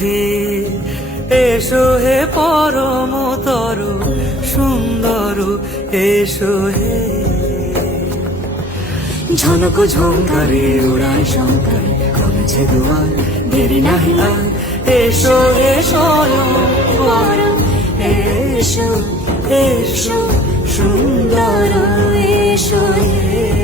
হে, এসো হে পরমতর সুন্দর, এসো হে। ঝনক ঝঙ্কারে উড়ায় শঙ্কার, কমেছে দুয়ার, দেরি নাহি আর। এসো হে স্বয়ং বর, এসো এসো সুন্দর, এসো হে।